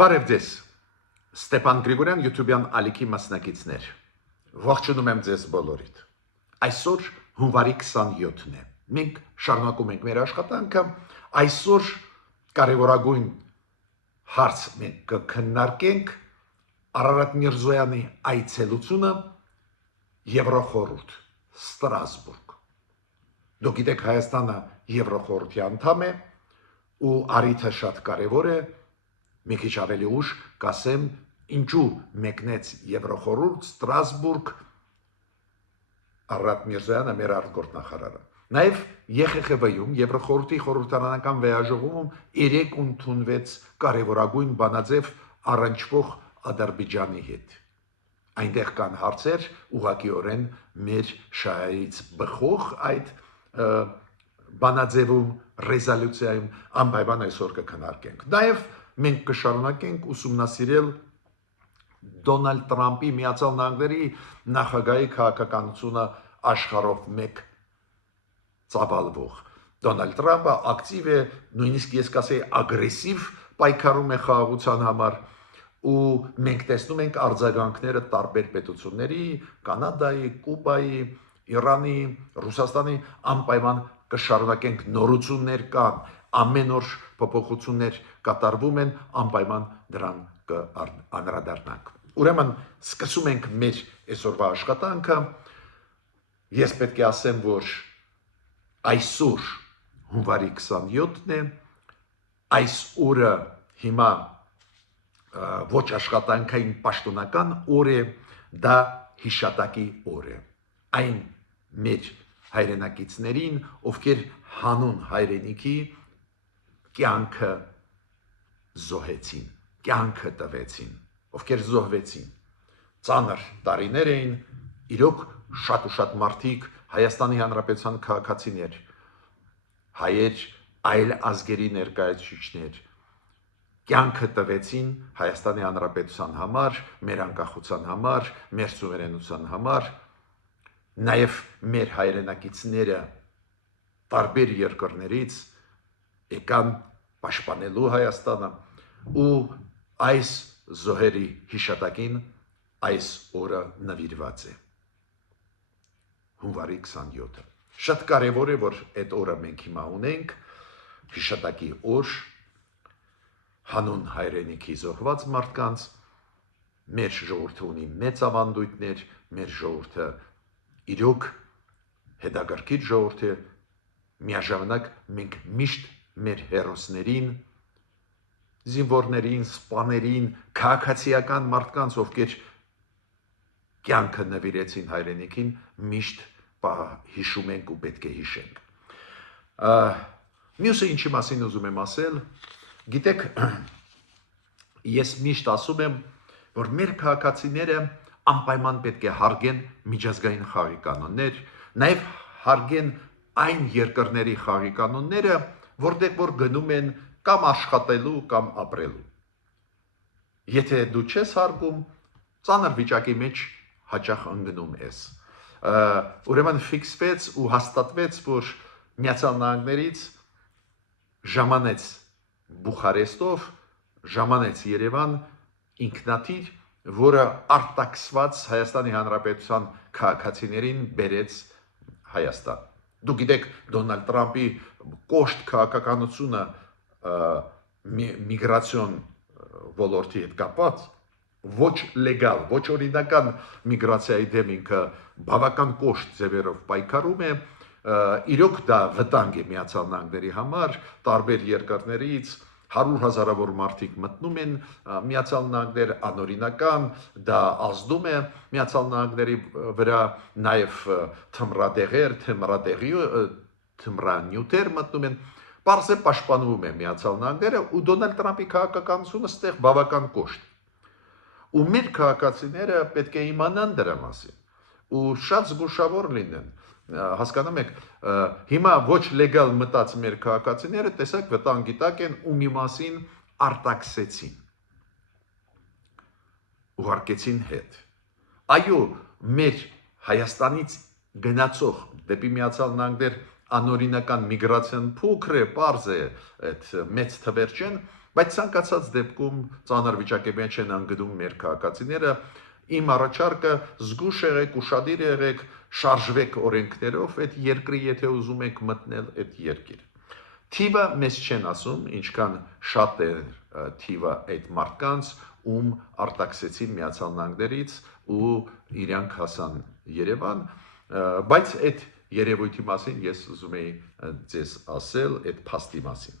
Բարև ձեզ, Ստեփան Գրիգորյան YouTube-յան ալիքի մասնակիցներ, ողջունում եմ ձեզ բոլորիդ, այսօր հունվարի 27-ն է, մենք շարունակում ենք մեր աշխատանքը, այսօր կարևորագույն հարց մենք կքննարկենք Արարատ Միրզոյանի այցելությունը Եվրոխորհուրդ, Ստրասբուրգ, դուք գիտեք Հայաստանը Եվրոխորհրդի անդամ է ու առիթը շատ կարևոր է, մի քիչ ավելի ուշ կասեմ ինչու մեկնեց Եվրոխորհուրդ, Ստրասբուրգ Արարատ Միրզոյանը մեր արտգործնախարարը։ Նաև ԵԽԽՎ-ում Եվրոխորհրդի խորհրդարանական վեաժողովում 3 ընդունվեց կարևորագույն բանաձև առնչվող Ադրբեջանի հետ։ Այնտեղ կան հարցեր ուղղակիորեն մեր շահերից բխող այդ բանաձևում, ռեզոլյուցիայում անպայման այսօր կքննարկենք։ Նաև մենք կշարունակենք ուսումնասիրել Դոնալդ Տրամփի Միացյալ Նահանգների նախագահի քաղաքականությունը աշխարհով մեկ ծավալվող։ Դոնալդ Տրամփը ակտիվ է, նույնիսկ ես կասեի ագրեսիվ պայքարում է խաղաղության համար ու մենք տեսնում ենք արձագանքները տարբեր պետությունների, Կանադայի, Կուբայի, Իրանի, Ռուսաստանի անպայման կշարունակենք նորություններ կան, ամեն օր փոփոխություններ կատարվում են, անպայման դրան կանդրադառնանք։ Ուրեմն սկսում ենք մեր այսօրվա աշխատանքը։ Ես պետք է ասեմ, որ այսօր հունվարի 27-ն է, այս օրը հիմա ոչ աշխատանքային պաշտոնական օր է, դա հիշատակի օր է։ Այն մեր հայրենակիցներին, ովքեր հանուն հայրենիքի կյանքը զոհեցին, կյանքը տվեցին, ովքեր զոհվեցին։ Ծանր տարիներ էին, իրոք շատ ու շատ մարդիկ Հայաստանի Հանրապետության քաղաքացիներ, հայեր, այլ ազգերի ներկայացուցիչներ կյանքը տվեցին Հայաստանի Հանրապետության համար, մեր անկախության համար, մեր սուվերենության համար, նաև մեր հայրենակիցները տարբեր երկրներից եկան պաշտպանելու Հայաստանը ու այս զոհերի հիշատակին այս օրը նվիրված է։ Հունվարի 27-ը։ Շատ կարևոր է, որ այդ օրը մենք հիմա ունենք հիշատակի օր հանուն հայրենիքի զոհված մարդկանց, մեր ժողովուրդը ունի մեծ ավանդույթներ, մեր ժողովուրդը իրոք հետաքրքիր ժողովուրդ է, միաժամանակ մենք միշտ մեր հերոսներին, զինվորներին, սպաներին, քաղաքացիական մարդկանց, ովքեր կյանքը նվիրեցին հայրենիքին, միշտ հիշում ենք ու պետք է հիշենք։ Մյուսը ինչի մասին ուզում եմ ասել, գիտեք, ես միշտ ասում եմ, որ մեր քաղաքացիները անպայման պետք է հարգեն միջազգային խաղի կանոններ, նաև հարգեն այն երկրների խաղի կանոնները, որտեղ որ գնում են կամ աշխատելու, կամ ապրելու։ Եթե դու չես հարգում, ծանր վիճակի մեջ հաճախ ընկնում ես։ Ուրեմն ֆիքսվեց ու հաստատվեց, որ Միացյալ Նահանգներից ժամանեց Բուխարեստով, ժամանեց Երևան ինքնաթիռ, որը արտաքսված Հայաստանի Հանրապետության քաղաքացիներին բերեց Հայաստան։ Դուք գիտեք Դոնալդ Տրամփի կոշտ քաղաքականությունը միգրացիոն ոլորտի հետ կապված, ոչ լեգալ, ոչ օրինական միգրացիայի դեմ ինքը բավական կոշտ ձևերով պայքարում է, իրոք դա վտանգ է Միացյալ Նահանգների համար, տարբեր երկրներից 100,000-ավոր մարդիկ մտնում են Միացյալ Նահանգներ, անօրինական, դա ազդում է Միացյալ Նահանգների վրա, նաև թմրադեղեր, թմրանյութեր մտնում են, պարզ է պաշտպանվում է Միացյալ Նահանգները ու Դոնալդ Տրամփի քաղաքականությունը ստեղ բավական կոշտ։ Ու մեր քաղաքացիները պետք է իմանան դրա մասին ու շատ զգուշավոր լինեն, հասկանում եք, հիմա ոչ լեգալ մտած մեր քաղաքացիները տեսակ վտանգի տակ են ու մի մասին արտաքսեցին, ուղարկեցին հետ։ Այո, մեր Հայաստանից գնացող դեպի Միացյալ Նահանգներ անօրինական միգրացիան փոքր է, պարզ է, այդ մեծ թվեր չեն, Բայց ցանկացած դեպքում ծանր վիճակի մեջ են անգդում մեր քաղաքացիները, իմ առաջարկը զգուշ եղեք, ուշադիր եղեք, շարժվեք օրենքներով այդ երկրի, եթե ուզում եք մտնել այդ երկիր։ Թիվը մեզ չեն ասում, ինչքան շատ է թիվը այդ մարդկանց, ում արտաքսեցին Միացյալ Նահանգներից ու իրանք հասան Երևան, բայց այդ երևույթի մասին ես ուզում եի ձեզ ասել այդ փաստի մասին։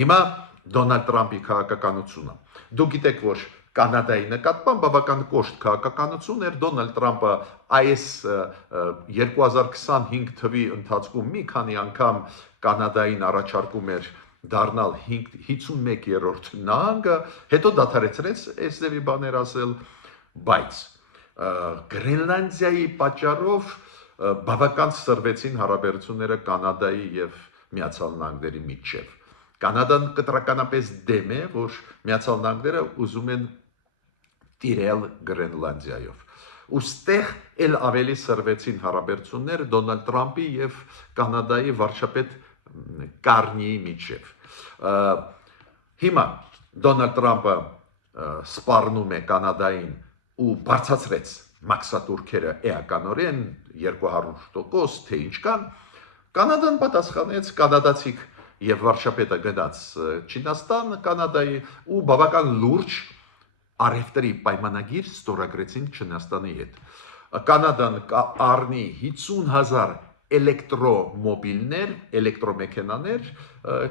Հիմա Դոնալդ Տրամփի քաղաքականությունը։ Դուք գիտեք, որ Կանադայի նկատմամբ բավական կոշտ քաղաքականություն էր։ Դոնալդ Տրամփը այս 2025 թվականի ընթացքում մի քանի անգամ Կանադային առաջարկում էր դառնալ 51-րդ նահանգը, հետո դադարեցրեց այս ձևի բաներ ասել, բայց Գրենլանդիայի պատճառով բավական սրվեցին հարաբերությունները Կանադայի եւ Միացյալ Նահանգների միջև։ Կանադան կտրականապես դեմ է, որ Միացյալ Նահանգները ուզում են տիրել Գրենլանդիայով։ Ոստեղ էլ ավելի սրվեցին հարաբերություններ Դոնալդ Տրամփի եւ Կանադայի վարչապետ Կարնիի միջև։ Հիմա Դոնալդ Տրամփը սպառնում է Կանադային ու բարձրացրեց մաքսատուրքերը էականորեն 200%, թե ինչ կան։ Կանադան պատասխանեց, կանադացիք եւ վարչապետը գնաց Չինաստան, Կանադայի ու բավական լուրջ առևտրի պայմանագիր ստորագրեցին Չինաստանի հետ։ Կանադան առնի 50,000 էլեկտրոմոբիլներ, էլեկտրոմեքենաներ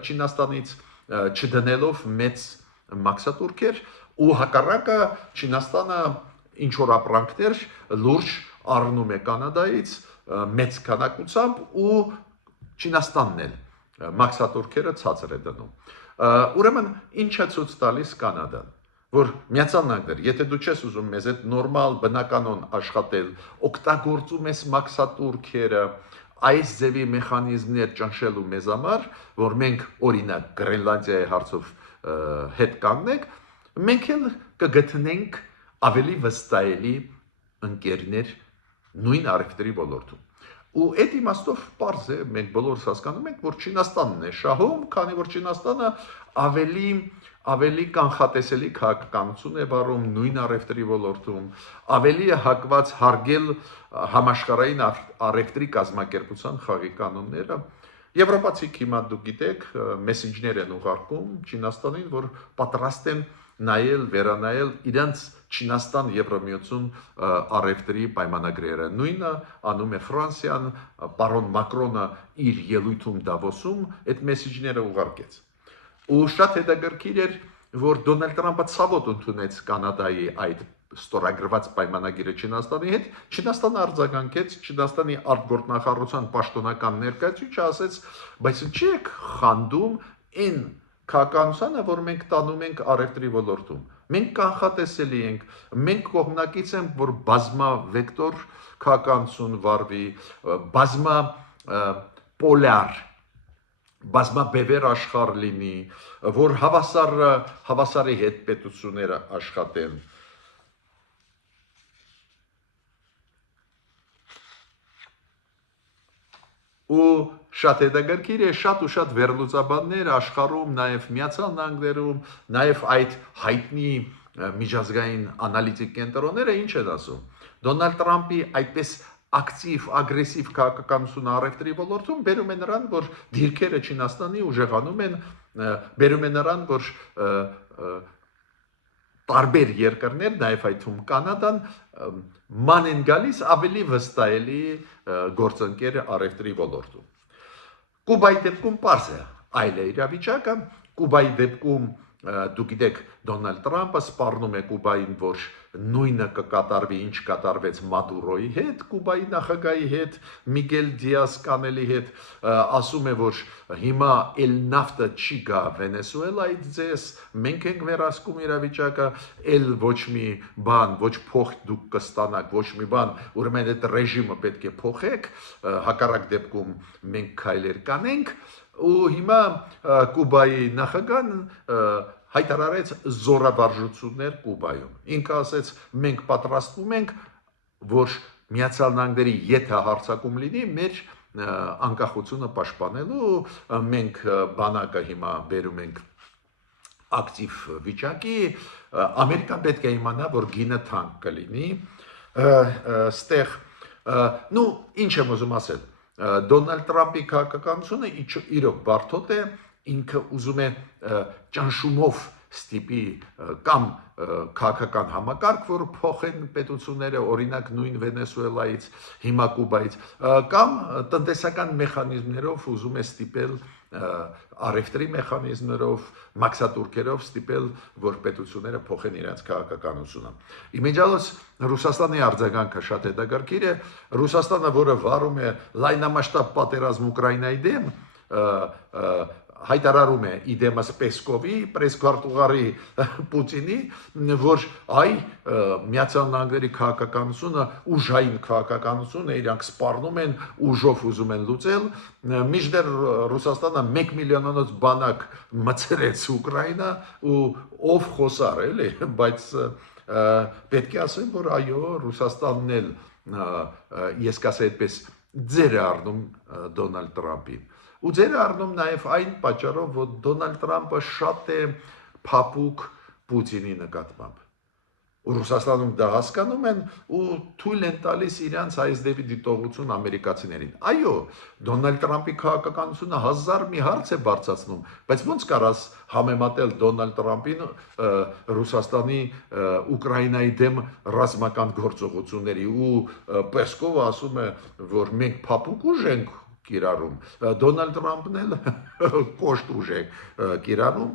Չինաստանից չդնելով մեծ մաքսատուրքեր ու հակառակը Չինաստանը ինչ որ ապրանքներ լուրջ առնում է Կանադայից մեծ քանակությամբ ու Չինաստանն էլ մաքսատուրքերը ցածր է դնում։ Ուրեմն ինչա ցույց տալիս Կանադան, որ Միացյալ Նահանգներ, եթե դու չես ուզում մեզ այդ նորմալ բնականon աշխատել, օգտագործում ես մաքսատուրքերը, այս ձևի մեխանիզմներ ճնշելու մեզ համար, որ մենք օրինակ Գրենլանդիայի հարցով հետ կանգնենք, մենք էլ կգտնենք ավելի վստահելի ընկերներ նույն առևտրի ոլորտում։ Ու այդ իմաստով պարզ է, մենք բոլորս հասկանում ենք, որ Չինաստանն է շահում, քանի որ Չինաստանը ավելի կանխատեսելի քաղաքականություն է վարում նույն առևտրի ոլորտում, ավելի է հակված հարգել համաշխարհային առևտրի կազմակերպության խաղի կանոնները։ Եվրոպացիք հիմա դուք գիտեք, մեսեջներ են ուղարկում Չինաստանին, որ պատրաստ են նայել, վերանայել իրենց Չինաստան-Եվրամիություն առևտրի պայմանագրերը։ Նույնը անում է Ֆրանսիան, պարոն Մակրոնը իր ելույթում Դավոսում այդ մեսեջները ուղարկեց։ Ու շատ հետաքրքիր էր, որ Դոնալդ Տրամփը ցավոտ ընդունեց Կանադայի այդ ստորագրված պայմանագիրը Չինաստանի հետ, Չինաստանը արձագանքեց, Չինաստանի արտգործնախարարության պաշտոնական ներկայացուցիչը ասեց, բայց չի եք խանդում այն քաղաքականությանը, որ մենք տանում ենք առևտրի ոլորտում։ Մենք կանխատեսելի ենք, մենք կողմնակից ենք, որ բազմավեկտոր քաղաքականություն վարվի, բազմապոլար, բազմաբևեր աշխարհ լինի, որ հավասարի հետ պետությունները աշխատեն։ Ու շատ հետաքրքիր է, շատ ու շատ վերլուծաբաններ աշխարհում, նաև Միացյալ Նահանգներում, նաև այդ հայտնի միջազգային անալիտիկ կենտրոնները ինչ են ասում։ Դոնալդ Տրամփի այդպես ակտիվ, ագրեսիվ քաղաքականություն առևտրի ոլորտում բերում է նրան, որ դիրքերը Չինաստանի ուժեղանում են, բերում է նրան, որ տարբեր երկրներ, նաև այդ թվում Կանադան, ման են գալիս ավելի վստահելի գործընկեր առևտրի ոլորտում։ Կուբայի դեպքում պարզ է այլ է իրավիճակը, Կուբայի դեպքում դուք գիտեք Դոնալդ Տրամփը սպառնում է Կուբային, որ նույնը կկատարվի, ինչ կատարվեց Մադուրոյի հետ, Կուբայի նախագահի հետ, Միգել Դիազ-Կանելի հետ, ասում է, որ հիմա էլ նավթը չի գա Վենեսուելայից ձեզ, մենք ենք վերահսկում իրավիճակը, էլ ոչ մի բան, ոչ փող դուք կստանաք, ոչ մի բան, ուրեմն այդ ռեժիմը պետք է փոխեք, հակառակ դեպքում մենք քայլեր կանենք, ու հիմա Կուբայի նախագահն հայտարարեց զորավարժություններ Կուբայում։ Ինքը ասեց, մենք պատրաստվում ենք, որ Միացյալ Նահանգների եթե հարձակում լինի, մեր անկախությունը պաշտպանելու, մենք բանակը հիմա բերում ենք ակտիվ վիճակի, Ամերիկան պետք է իմանա, որ գինը թանկ կլինի, ստեղ, նու ինչ եմ ուզում ասել, Դոնալդ Տրամպի քաղաքականությունը իրոք բարդոտ է, ինքը ուզում է ճնշումով ստիպի կամ քաղաքական համակարգ, որ փոխեն պետությունները, օրինակ նույն Վենեսուելայից, հիմա Կուբայից, կամ տնտեսական մեխանիզմներով ուզում է ստիպել առևտրի մեխանիզմներով, մաքսատուրքերով ստիպել, որ պետությունները փոխեն իրենց քաղաքականությունը։ Իմիջիալոց Ռուսաստանի արձագանքը շատ հետաքրքիր է, Ռուսաստանը, որը վարում է լայնամասշտաբ պատերազմ Ուկրաինայի դեմ, հայտարարում է իդեմս Պեսկովի, պրեսկվարտուղարի Պուտինի, որ այ Միացյալ Նահանգների քաղաքականությունը ուժային քաղաքականություն է, իրանք սպառնում են, ուժով ուզում են լուծել, մինչդեռ Ռուսաստանը 1 միլիոնանոց բանակ մցրեց Ուկրաինա ու ով խոսար էլի, բայց պետք է ասեմ, որ այո, Ռուսաստանն էլ ես կասեի այդպես ձեր է առնում Դոնալդ Տրամպին։ Ու ձեր առնում նաև այն պատճառով, որ Դոնալդ Տրամպը շատ է փափուկ Պուտինի նկատմամբ։ Ու Ռուսաստանում դա հասկանում են ու թույլ են տալիս իրանց այս դեպի դիտողություն ամերիկացիներին։ Այո, Դոնալդ Տրամպի քաղաքականությունը հազար մի հարց է բարձրացնում, բայց ոնց կարաս համեմատել Դոնալդ Տրամպին Ռուսաստանի Ուկրաինայի դեմ ռազմական գործողությունների ու Պեսկովը ասում է, որ մենք փափուկ ուժ ենք կիրառում, Դոնալդ Տրամպն էլ կոշտ ուժ է կիրառում,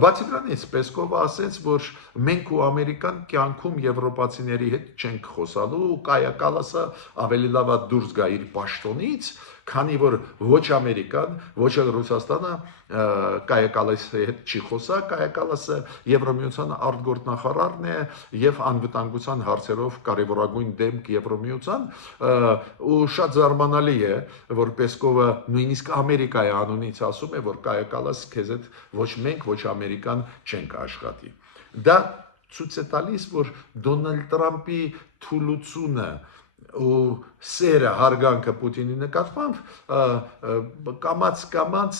բացի դրանից Պեսկովը ասեց, որ մենք ու Ամերիկան կյանքում եվրոպացիների հետ չենք խոսալու, Կայա Կալասը ավելի լավ է դուրս գա իր պաշտոնից, քանի որ ոչ Ամերիկան, ոչ էլ Ռուսաստանը Կայա Կալասի հետ չի խոսա, Կայա Կալասը Եվրոմիության արտգործնախարարն է եւ անվտանգության հարցերով կարևորագույն դեմք Եվրոմիության, ու շատ զարմանալի է, որ Պեսկովը նույնիսկ Ամերիկայի անունից ասում է, որ Կայա Կալասը քեզ հետ ոչ մենք, ոչ Ամերիկան չենք աշխատի։ Դա ցույց է տալիս, որ Դոնալդ Տրամպի թուլությունը ու սերը հարգանքը Պուտինի նկատմամբ կամաց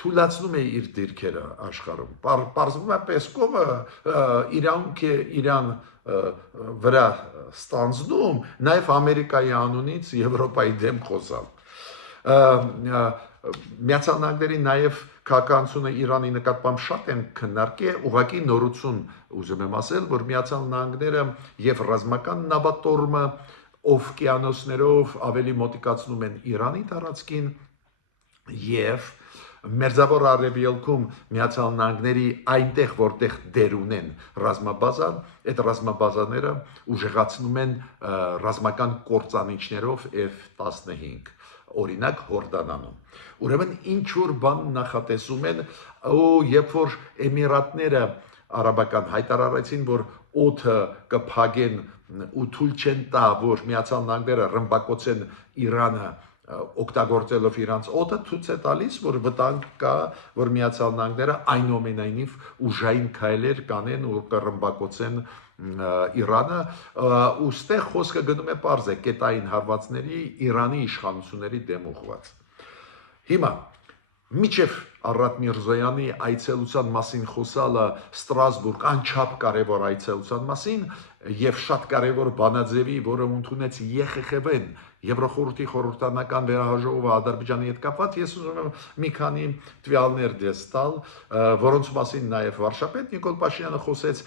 թուլացնում է իր դիրքերը աշխարհում։ Պարզվում է Պեսկովը իրան վրա ստանձնում նաև Ամերիկայի անունից Եվրոպայի դեմ խոսալ։ Միացյալ Նահանգների նաև քաղաքականությունը Իրանի նկատմամբ շատ են քննարկել, ուղղակի նորություն ուզում եմ ասել, որ Միացյալ Նահանգները եւ ռազմական նավատորմը օվկիանոսներով ավելի մոտիկացնում են Իրանի տարածքին եւ Մերձավոր Արևելքում Միացյալ Նահանգների այնտեղ, որտեղ դեր ունեն ռազմաբազան, այդ ռազմաբազաները ուժեղացնում են ռազմական կործանիչներով F-15, օրինակ Հորդանանում։ Ուրեմն ինչ որ բան նախատեսում են, ու երբ որ Էմիրատները արաբական հայտարարեցին, որ օդը կփակեն ու թույլ չեն տա, որ Միացյալ Նահանգները ռմբակոծեն Իրանը օգտագործելով իրանց օդը, ցույց է տալիս, որ վտանգ կա, որ Միացյալ Նահանգները այնուամենայնիվ ուժային քայլեր կանեն ու կռմբակոծեն Իրանը, ու ստեղ խոսքը գնում է պարզ է կետային հարվածների Իրանի իշխանությունների դեմ ուղղված։ Հիմա Միջև Արարատ Միրզոյանի այցելության մասին խոսալը Ստրասբուրգ անչափ կարևոր այցելության մասին եւ շատ կարևոր բանաձևի, որը ընդունեց ԵԽԽՎ-ն, Եվրոխորհրդի խորհրդանական վերահաջողումը Ադրբեջանի հետ կապված, ես ուզում եմ մի քանի տվյալներ դες տալ, որոնց մասին նաեւ վարչապետ Նիկոլ Փաշինյանը խոսեց,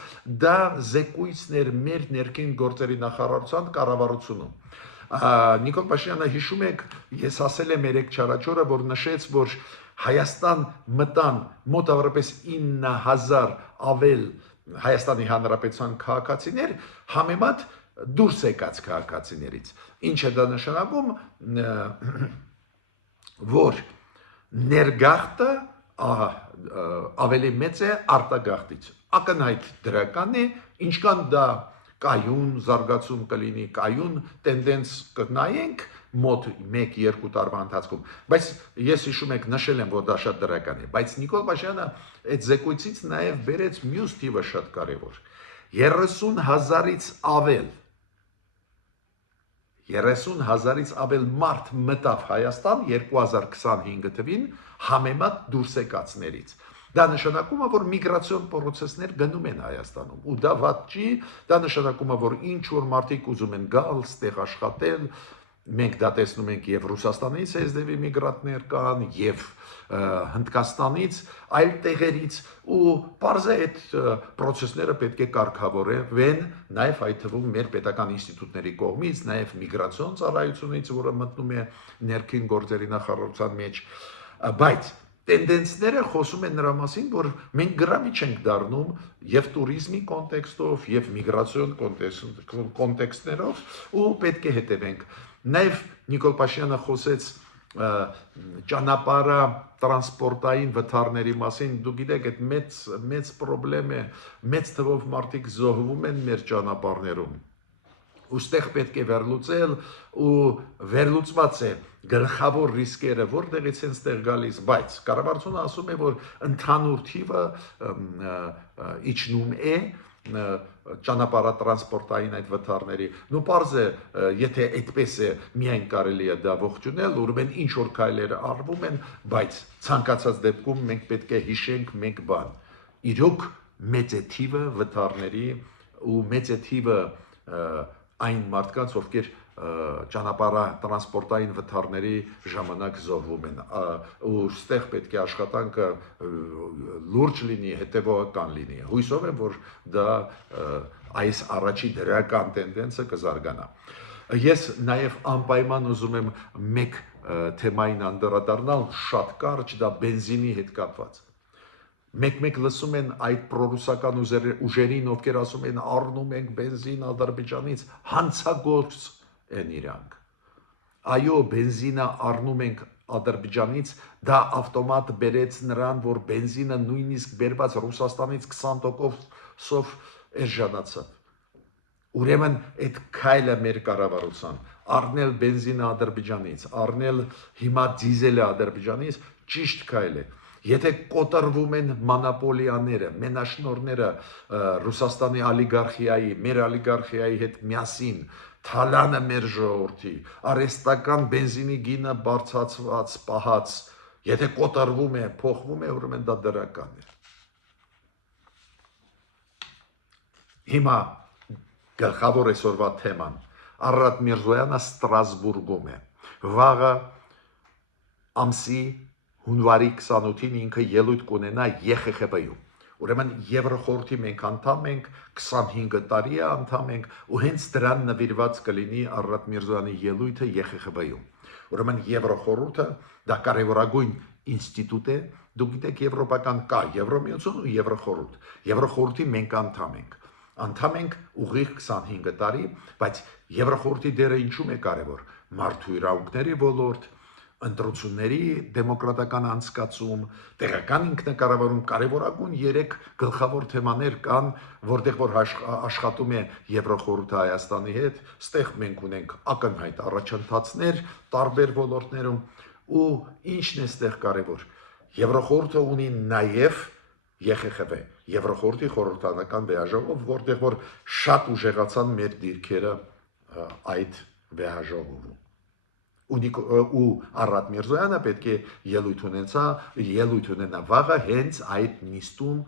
դա զեկույցներ մեր ներքին գործերի նախարարության կառավարությունում։ Նիկոլ Փաշինյանը հիշում եք, ես ասել եմ երեք չարաչորը, որ նշեց, որ Հայաստան մտան մոտավորապես 9000 ավել Հայաստանի Հանրապետության քաղաքացիներ համեմատ դուրս եկած քաղաքացիներից։ Ինչ է դա նշանակում, որ ներգաղթը ավելի մեծ է արտագաղթից։ Ակնհայտ դրական է, ինչքան դա կայուն զարգացում կլինի, կայուն տենդենս կնայենք մոտ 1-2 տարվա ընթացքում, բայց ես հիշում եք նշել եմ, որ դա շատ դրական է, բայց Նիկոլ Փաշինյանը այդ զեկույցից նաև բերեց մյուս թիվը շատ կարևոր, 30,000-ից ավել 30,000-ից ավել մարդ մտավ Հայաստան 2025 թվին համեմատ դուրս եկածներից։ Դա նշանակում է, որ միգրացիոն process-ներ գնում են Հայաստանում, ու դա վատ չի, դա նշանակում է, որ ինչ որ մարդիկ ուզում են գալ, ստեղ աշխատել, մենք դա տեսնում ենք եւ Ռուսաստանից SDV միգրանտներ կան եւ Հնդկաստանից, այլ տեղերից ու բարձր այդ process-ները պետք է կարգավորվեն նաեւ այդ թվում մեր պետական ինստիտուտների կողմից, նաեւ միգրացիոն ծառայությունից, որը մտնում է ներքին գործերի նախարարության մեջ, բայց տենդենսները խոսում են նրա մասին, որ մենք գրամի չենք դառնում եւ туриզմի կոնտեքստով եւ միգրացիոն կոնտեքստներով ու պետք է հետևենք։ Նաեւ Նիկոլ Փաշինյանը խոսեց ճանապարհը տրանսպորտային վթարների մասին, դու գիտեք, այդ մեծ խնդրեմ է, մեծ թվով մարդիկ զոհվում են մեր ճանապարհներում։ Ուստեղ պետք է վերլուծել ու վերլուծված է գլխավոր ռիսկերը, որտեղից են ստեղ գալիս, բայց կառավարությունը ասում է, որ ընդհանուր թիվը իջնում է ճանապարհատրանսպորտային այդ վթարների։ Նու պարզ է, եթե այդպես է, միայն կարելի է դա ողջունել, ուրեմն ինչ որ քայլեր արվում են, բայց ցանկացած դեպքում մենք պետք է հիշենք մեկ բան։ Իրոք մեծ է թիվը վթարների ու մեծ է թիվը այն մարդկանց, ովքեր ճանապարհատրանսպորտային վթարների ժամանակ զոհվում են, ու ստեղ պետք է աշխատանքը լուրջ լինի, հետևողական լինի։ Հույսով եմ, որ դա այս առաջի դրական տենդենսը կզարգանա։ Ես նաև անպայման ուզում եմ մեկ թեմային անդրադառնալ, շատ կարճ, դա բենզինի հետ կապված։ Մեկ լսում են այդ պրոռուսական ուժերին, ովքեր ասում են առնում ենք բենզին Ադրբեջանից, հանցագործ են իրանք։ Այո, բենզինը առնում ենք Ադրբեջանից, դա ավտոմատ բերեց նրան, որ բենզինը նույնիսկ բերված Ռուսաստանից 20%-ով էժանացավ։ Ուրեմն այդ քայլը մեր կառավարության, առնել բենզինը Ադրբեջանից, առնել հիմա դիզելը Ադրբեջանից, ճիշտ քայլ է։ Եթե կոտրվում են մանապոլիաները, մենաշնորհները Ռուսաստանի օլիգարխիայի, մեր օլիգարխիայի հետ միասին, թալանը մեր ժողովրդի, արհեստական բենզինի գինը բարձրացված, պահած, եթե կոտրվում է, փոխվում է, ուրեմն դա դրական է։ Հիմա գլխավոր այսօրվա թեման Արարատ Միրզոյանը Ստրասբուրգում է։ Վաղը ամսի հունվարի 28-ին ինքը ելույթ կունենա ԵԽԽԲ-ում։ Ուրեմն Եվրոխորհրդի մենք անդամ ենք, 25 տարի է անդամ ենք, ու հենց դրան նվիրված կլինի Արարատ Միրզոյանի ելույթը ԵԽԽԲ-ում։ Ուրեմն Եվրոխորհուրդը դա կարևորագույն ինստիտուտ է, դուք գիտեք եվրոպական կա Եվրոմիություն ու Եվրոխորհուրդ։ Եվրոխորհրդի մենք անդամ ենք։ Անդամ ենք ուղիղ 25 տարի, բայց Եվրոխորհրդի դերը ինչու՞մ է կարևոր։ Մարդու իրավունքների ոլորտ, ընտրությունների դեմոկրատական անցկացում, տեղական ինքնակառավարում, կարևորագույն 3 գլխավոր թեմաներ կան, որտեղ որ աշխատում է Եվրոխորհուրդը Հայաստանի հետ, ստեղ մենք ունենք ակնհայտ առաջընթացներ տարբեր ոլորտներում, ու ինչն է ստեղ կարևոր։ Եվրոխորհուրդը ունի նաև ԵԽԽԲ, Եվրոխորհրդի խորհրդանական վեհաժողով, որտեղ որ շատ ուժեղացան մեր դիրքերը այդ վեհաժողովում։ Ու Արարատ Միրզոյանը պետք է ելույթ ունենա վաղը հենց այդ նիստում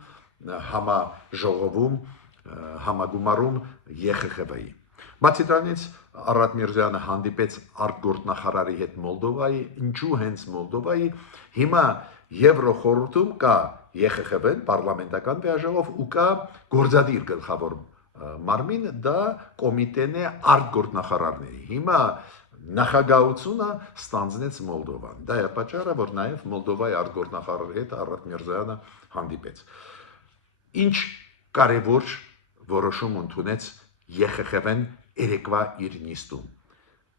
համաժողովում, համագումարում ԵԽԽԲ-ի։ Բացի դրանից Արարատ Միրզոյանը հանդիպեց արտգործնախարարի հետ Մոլդովայի, ինչու հենց Մոլդովայի, հիմա Եվրոխորհրդում կա ԵԽԽԲ-ն, պարլամենտական վեհաժողով, ու կա գործադիր գլխավոր մարմին, դա կոմիտեն է արտգործնախարարների։ Հիմա նախագահությունը ստանձնեց Մոլդովան։ Դա է պատճառը, որ նաև Մոլդովայի արտգործնախարարի հետ Արարատ Միրզոյանը հանդիպեց։ Ինչ կարևոր որոշում ընդունեց ԵԽԽԲ-ն երեկվա իր նիստում։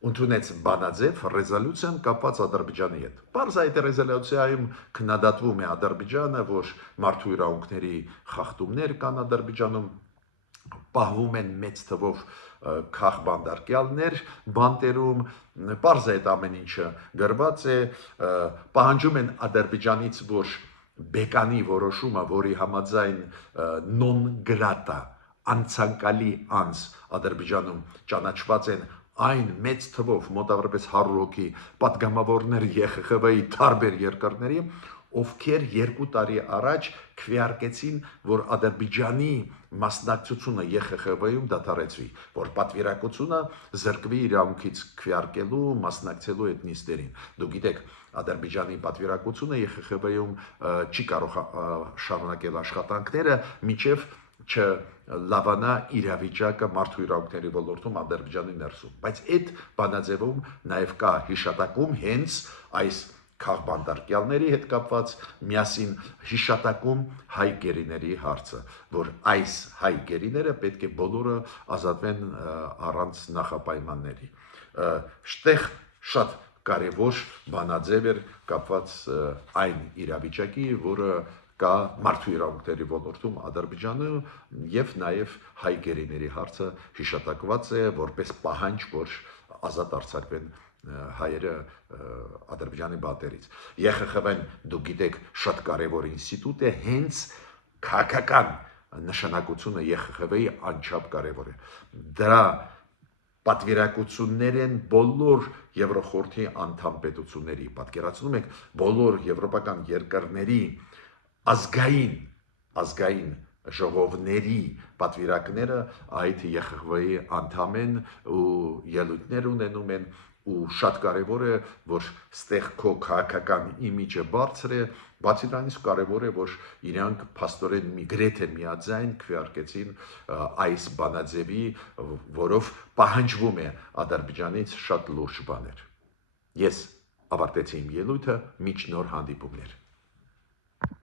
Ընդունեց բանաձև ռեզոլյուցիան կապված Ադրբեջանի հետ։ Պարզ այդ ռեզոլյուցիայում քննադատվում է Ադրբեջանը, որ մարդու իրավունքների խախտումներ կան Ադրբեջանում, պահվում են մեծ թվով քաղբանդարկյալներ բանտերում, պարզ է այդ ամեն ինչը գրված է, պահանջում են Ադրբեջանից, որ բեկանի որոշումը, որի համաձայն non grata անցանկալի անձ Ադրբեջանում ճանաչված են այն մեծ թվով մոտավորապես 100 հոգի պատգամավորներ ԵԽԽԲ-ի տարբեր երկրների, ովքեր 2 տարի առաջ քվեարկեցին, որ Ադրբեջանի մասնակցությունը ԵԽԽՎ-ում դադարեցվի, որ պատվիրակությունը զրկվի իրավունքից քվեարկելու, մասնակցելու այդ նիստերին։ Դուք գիտեք, Ադրբեջանի պատվիրակությունը ԵԽԽՎ-ում չի կարող շարունակել աշխատանքները, մինչև չլավանա իրավիճակը մարդու իրավունքների ոլորտում Ադրբեջանի ներսում։ Բայց այդ բանաձևում նաև կա հիշատակում հենց այս քաղբանդարկյալների հետ կապված միասին հիշատակում հայ գերիների հարցը, որ այս հայ գերիները պետք է բոլորը ազատվեն առանց նախապայմանների։ Շտեղ շատ կարևոր բանաձև էր կապված այն իրավիճակի, որը կա մարդու իրավունքների ոլորտում Ադրբեջանում եւ նաեւ հայ գերիների հարցը հիշատակված է որպես պահանջ, որ ազատ արձակվեն հայերը Ադրբեջանի բանտերից։ ԵԽԽՎ-ն, դուք գիտեք, շատ կարևոր ինստիտուտ է, հենց քաղաքական նշանակությունը ԵԽԽՎ-ի անչափ կարևոր է։ Դրա պատվիրակություններ են բոլոր Եվրոխորհրդի անդամ պետությունների, պատկերացնում եք, բոլոր եվրոպական երկրների ազգային ժողովների պատվիրակները այդ ԵԽԽՎ-ի անդամ են ու ելույթներ ունենում են ու շատ կարևոր է, որ ստեղ քո քաղաքական իմիջը բարձր է, բացի դրանից կարևոր է, որ իրանք փաստորեն գրեթե միաձայն քվեարկեցին այս բանաձևի, որով պահանջվում է Ադրբեջանից շատ լուրջ բաներ։ Ես ավարտեցի իմ ելույթը, մինչ նոր հանդիպումներ։